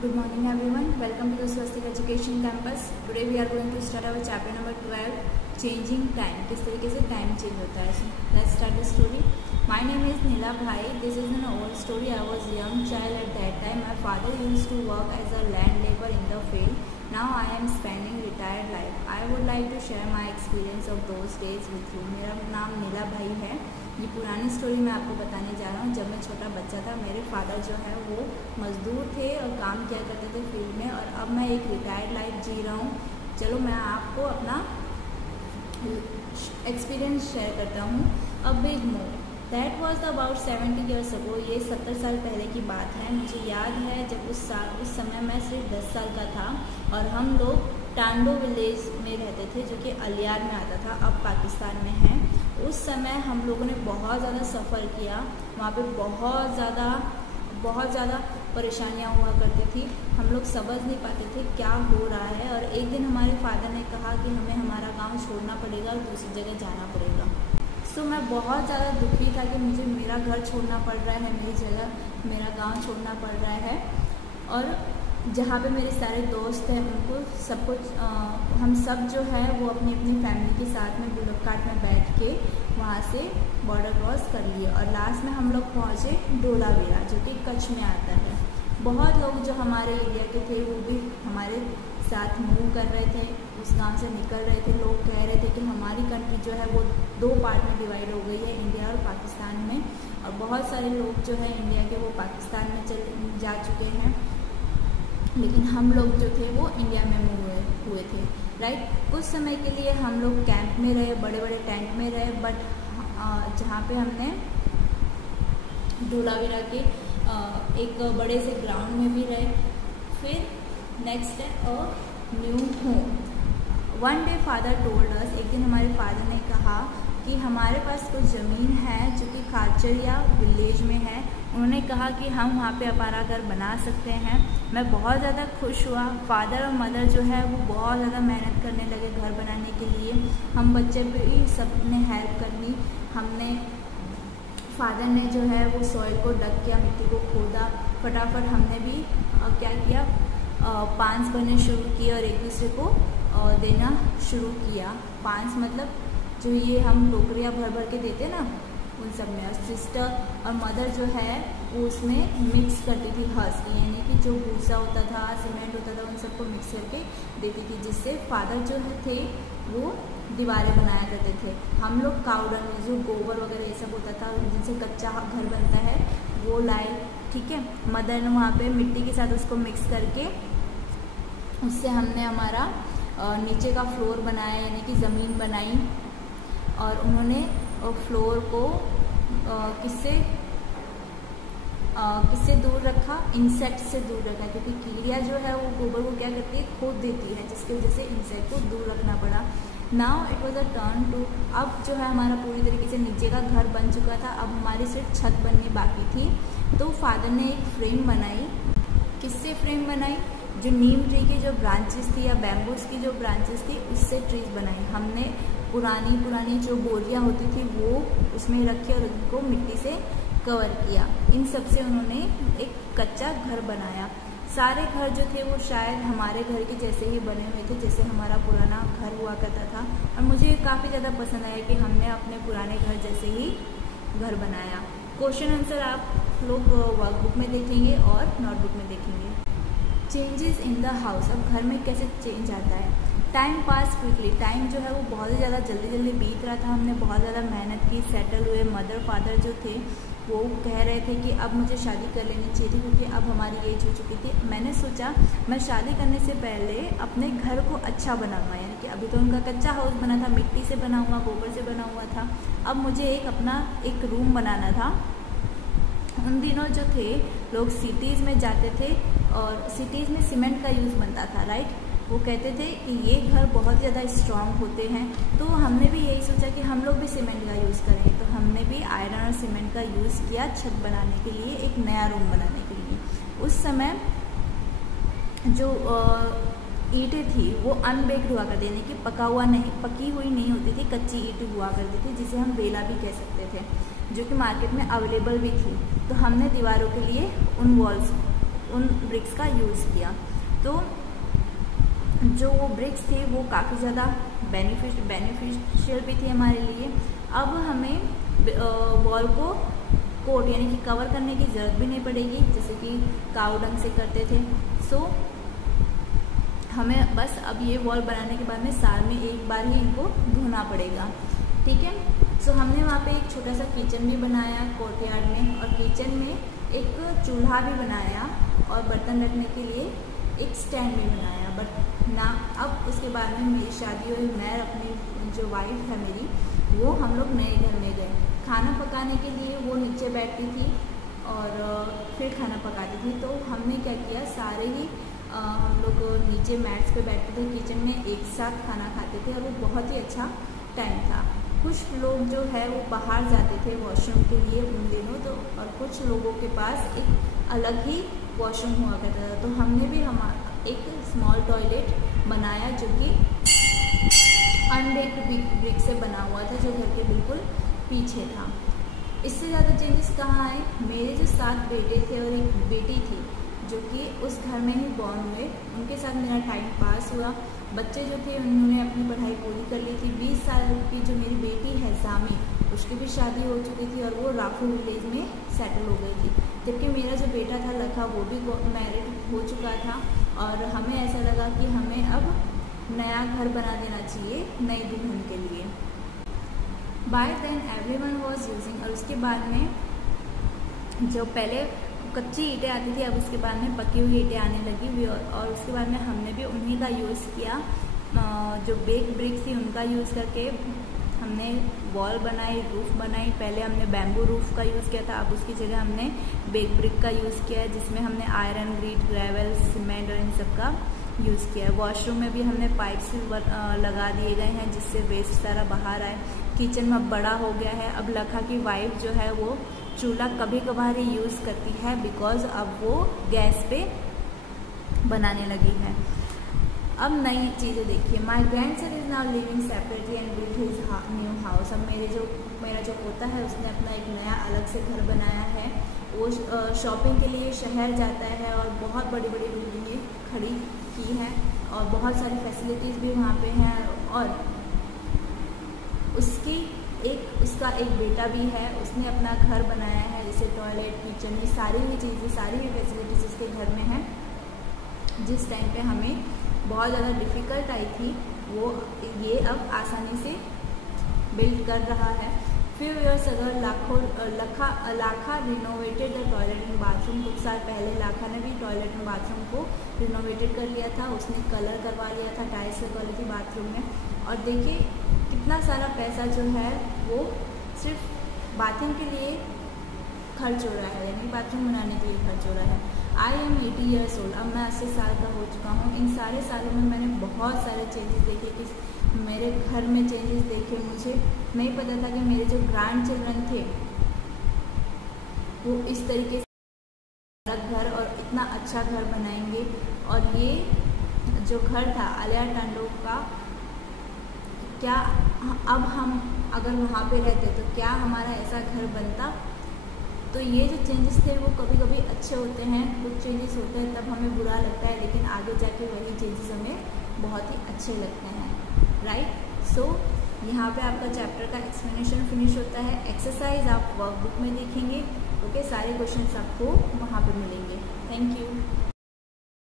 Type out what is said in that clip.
Good morning everyone. Welcome to the Swastik Education Campus. Today we are going to start our chapter number 12, Changing Time. किस तरीके से time change होता है. So let's start the story. My name is Nila Bhai. This is an old story. I was a young child at that time. My father used to work as a land laborer in the field. Now I am spending retired life. I would like to share my experience of those days with you. मेरा नाम नीला भाई है. ये पुरानी story मैं आपको बताने जा रहा हूँ. जब मैं छोटा बच्चा था मेरे फादर जो है वो मज़दूर थे और काम किया करते थे फील्ड में, और अब मैं एक रिटायर्ड लाइफ जी रहा हूँ. चलो मैं आपको अपना एक्सपीरियंस शेयर करता हूँ. A big move that was about 70 years ago. ये 70 साल पहले की बात है. मुझे याद है जब उस समय मैं सिर्फ 10 साल का था और हम लोग टांडो विलेज में रहते थे जो कि अलियार में आता था, अब पाकिस्तान में है. उस समय हम लोगों ने बहुत ज़्यादा सफ़र किया. वहाँ पे बहुत ज़्यादा परेशानियाँ हुआ करती थी. हम लोग समझ नहीं पाते थे क्या हो रहा है, और एक दिन हमारे फादर ने कहा कि हमें हमारा गांव छोड़ना पड़ेगा और दूसरी जगह जाना पड़ेगा. सो मैं बहुत ज़्यादा दुखी था कि मुझे मेरा घर छोड़ना पड़ रहा है, मेरी जगह मेरा गांव छोड़ना पड़ रहा है, और जहाँ पे मेरे सारे दोस्त हैं उनको सब कुछ हम सब जो है वो अपनी अपनी फैमिली के साथ में बुलेट कार्ट में बैठ के वहाँ से बॉर्डर क्रॉस कर लिए, और लास्ट में हम लोग पहुँचे धोलावीरा जो कि कच्छ में आता है. बहुत लोग जो हमारे एरिया के थे वो भी हमारे साथ मूव कर रहे थे, उस गांव से निकल रहे थे. लोग कह रहे थे कि हमारी कंट्री जो है वो 2 पार्ट में डिवाइड हो गई है, इंडिया और पाकिस्तान में, और बहुत सारे लोग जो है इंडिया के वो पाकिस्तान में जा चुके हैं, लेकिन हम लोग जो थे वो इंडिया में मूव हुए थे. राइट. कुछ समय के लिए हम लोग कैंप में रहे, बड़े बड़े टेंट में रहे, बट जहाँ पे हमने धोलावीरा के एक बड़े से ग्राउंड में भी रहे. फिर नेक्स्ट है new home. One day father told us. एक दिन हमारे फादर ने कहा कि हमारे पास कुछ ज़मीन है जो कि खाचरिया विलेज में है. उन्होंने कहा कि हम वहाँ पे हमारा घर बना सकते हैं. मैं बहुत ज़्यादा खुश हुआ. फादर और मदर जो है वो बहुत ज़्यादा मेहनत करने लगे घर बनाने के लिए. हम बच्चे भी सब ने हेल्प करनी. हमने फादर ने जो है वो सॉइल को डग किया, मिट्टी को खोदा. फटाफट हमने भी क्या किया, पांस भरने शुरू किए और एक दूसरे को देना शुरू किया. पांस मतलब जो ये हम टोकरियाँ भर भर के देते ना, उन सब में. सिस्टर और मदर जो है वो उसमें मिक्स करती थी हंस, यानी कि जो भूसा होता था, सीमेंट होता था, उन सबको मिक्स करके देती थी, जिससे फादर जो थे वो दीवारें बनाया करते थे. हम लोग काउडर में जो गोबर वगैरह ये सब होता था जिनसे कच्चा घर बनता है वो लाए. ठीक है. मदर ने वहाँ पे मिट्टी के साथ उसको मिक्स करके उससे हमने हमारा नीचे का फ्लोर बनाया, यानी कि ज़मीन बनाई. और उन्होंने फ्लोर को किससे दूर रखा, इंसेक्ट से दूर रखा, क्योंकि कीड़ियाँ जो है वो गोबर को क्या करती है, खोद देती है, जिसकी वजह से इंसेक्ट को दूर रखना पड़ा. Now it was a turn too. अब जो है हमारा पूरी तरीके से नीचे का घर बन चुका था. अब हमारी सिर्फ छत बननी बाकी थी. तो फादर ने एक फ्रेम बनाई. किससे फ्रेम बनाई? जो नीम ट्री की जो ब्रांचेस थी या बैम्बूस की जो ब्रांचेस थी उससे ट्रीज बनाई. हमने पुरानी जो बोरियां होती थी वो उसमें रखी और उनको मिट्टी से कवर किया. इन सब से उन्होंने एक कच्चा घर बनाया. सारे घर जो थे वो शायद हमारे घर के जैसे ही बने हुए थे जैसे हमारा पुराना घर हुआ करता था, और मुझे काफ़ी ज़्यादा पसंद आया कि हमने अपने पुराने घर जैसे ही घर बनाया. क्वेश्चन आंसर आप लोग वर्कबुक में देखेंगे और नोटबुक में देखेंगे. Changes in the house. अब घर में कैसे चेंज आता है. Time pass quickly. टाइम जो है वो बहुत ही ज़्यादा जल्दी बीत रहा था. हमने बहुत ज़्यादा मेहनत की, सेटल हुए. मदर फादर जो थे वो कह रहे थे कि अब मुझे शादी कर लेनी चाहिए थी क्योंकि अब हमारी एज हो चुकी थी. मैंने सोचा मैं शादी करने से पहले अपने घर को अच्छा बनाऊंगा, यानी कि अभी तो उनका कच्चा हाउस बना था, मिट्टी से बना हुआ, गोबर से बना हुआ था. अब मुझे अपना एक रूम बनाना था. उन दिनों जो थे लोग सिटीज़ में जाते थे और सिटीज़ में सीमेंट का यूज़ बनता था. राइट. वो कहते थे कि ये घर बहुत ज़्यादा स्ट्रॉन्ग होते हैं. तो हमने भी यही सोचा कि हम लोग भी सीमेंट का यूज़ करेंगे. तो हमने भी आयरन और सीमेंट का यूज़ किया छत बनाने के लिए, एक नया रूम बनाने के लिए. उस समय जो ईंटें थी वो अनबेक्ड हुआ करती, यानी कि पकी हुई नहीं होती थी, कच्ची ईंट हुआ करती थी, जिसे हम बेला भी कह सकते थे, जो कि मार्केट में अवेलेबल भी थी. तो हमने दीवारों के लिए उन वॉल्स उन ब्रिक्स का यूज़ किया। तो जो वो ब्रिक्स थे वो काफ़ी ज़्यादा बेनिफिशियल भी थे हमारे लिए। अब हमें वॉल को कोट यानी कि कवर करने की ज़रूरत भी नहीं पड़ेगी, जैसे कि काऊ डंग से करते थे। सो हमें बस अब ये वॉल बनाने के बाद में साल में एक बार ही इनको धोना पड़ेगा, ठीक है। सो हमने वहाँ पे एक छोटा सा किचन भी बनाया कोर्टयार्ड में, और किचन में एक चूल्हा भी बनाया और बर्तन रखने के लिए एक स्टैंड भी बनाया। बट ना अब उसके बाद में मेरी शादी हुई, मैं अपनी जो वाइफ है मेरी, वो हम लोग नए घर में गए। खाना पकाने के लिए वो नीचे बैठती थी और फिर खाना पकाती थी। तो हमने क्या किया, सारे ही हम लोग नीचे मैट्स पे बैठते थे किचन में, एक साथ खाना खाते थे और वो बहुत ही अच्छा टाइम था। कुछ लोग जो है वो बाहर जाते थे वॉशरूम के लिए उन दिनों, तो और कुछ लोगों के पास एक अलग ही वॉशरूम हुआ करता था। तो हमने भी एक स्मॉल टॉयलेट बनाया जो कि अनबेक्ड ब्रिक से बना हुआ था, जो घर के बिल्कुल पीछे था। इससे ज़्यादा चेंजेस कहाँ आए, मेरे जो 7 बेटे थे और एक बेटी थी जो कि उस घर में ही बॉर्न हुए, उनके साथ मेरा टाइम पास हुआ। बच्चे जो थे उन्होंने अपनी पढ़ाई पूरी कर ली थी। 20 साल की जो मेरी बेटी है जामी, उसकी भी शादी हो चुकी थी और वो राफू विलेज में सेटल हो गई थी। जबकि मेरा जो बेटा था लखा, वो भी मैरिड हो चुका था और हमें ऐसा लगा कि हमें अब नया घर बना देना चाहिए नई दुल्हन के लिए। By then everyone was using, और उसके बाद में जो पहले कच्ची ईंटें आती थी, अब उसके बाद में पकी हुई ईंटें आने लगी हुई, और उसके बाद में हमने भी उन्हीं का यूज़ किया। जो बेक ब्रिक्स थी उनका यूज़ करके हमने वॉल बनाई, रूफ़ बनाई। पहले हमने बैम्बू रूफ़ का यूज़ किया था, अब उसकी जगह हमने बेक ब्रिक का यूज़ किया है, जिसमें हमने आयरन, ग्रीट, ग्रेवल, सीमेंट और इन सब का यूज़ किया है। वॉशरूम में भी हमने पाइप्स लगा दिए गए हैं जिससे वेस्ट सारा बाहर आए। किचन में अब बड़ा हो गया है। अब लखा की वाइफ जो है वो चूल्हा कभी कभार ही यूज़ करती है, बिकॉज अब वो गैस पे बनाने लगी है। अब नई चीज़ें देखिए, my grandson is now living separately and build his new house. अब मेरा जो पोता है उसने अपना एक नया अलग से घर बनाया है। वो शॉपिंग के लिए शहर जाता है और बहुत बड़ी बड़ी बिल्डिंगें खड़ी की हैं और बहुत सारी फैसिलिटीज़ भी वहाँ पे हैं। और उसका एक बेटा भी है, उसने अपना घर बनाया है, जैसे टॉयलेट, किचन, ये सारी ही चीज़ें, सारी ही फैसिलिटीज़ उसके घर में हैं। जिस टाइम पे हमें बहुत ज़्यादा डिफ़िकल्ट आई थी, वो ये अब आसानी से बिल्ड कर रहा है। फ्यू ईयर्स अगर Lakha renovated the toilet and bathroom. कुछ साल पहले लाखा ने भी टॉयलेट एंड बाथरूम को रिनोवेटेड कर लिया था, उसने कलर करवा लिया था, टाइल्स लगवा ली थी बाथरूम में। और देखिए कितना सारा पैसा जो है वो सिर्फ बाथरूम के लिए खर्च हो रहा है, यानी बाथरूम बनाने के लिए खर्च हो रहा है। आई एम 80 ईयर्स ओल्ड, अब मैं 80 साल का हो चुका हूँ। इन सारे सालों में मैंने बहुत सारे चेंजेस देखे, कि मेरे घर में चेंजेस देखे। मुझे नहीं पता था कि मेरे जो ग्रैंड चिल्ड्रन थे वो इस तरीके से अलग घर और इतना अच्छा घर बनाएंगे। और ये जो घर था आलिया टांडो का, क्या अब हम अगर वहाँ पे रहते तो क्या हमारा ऐसा घर बनता। तो ये जो चेंजेस थे वो कभी कभी अच्छे होते हैं, कुछ चेंजेस होते हैं तब हमें बुरा लगता है, लेकिन आगे जाके वही चेंजेस हमें बहुत ही अच्छे लगते हैं, राइट। सो यहाँ पे आपका चैप्टर का एक्सप्लेनेशन फिनिश होता है। एक्सरसाइज आप वर्कबुक में देखेंगे, ओके। सारे क्वेश्चंस आपको वहाँ पे मिलेंगे। Thank you.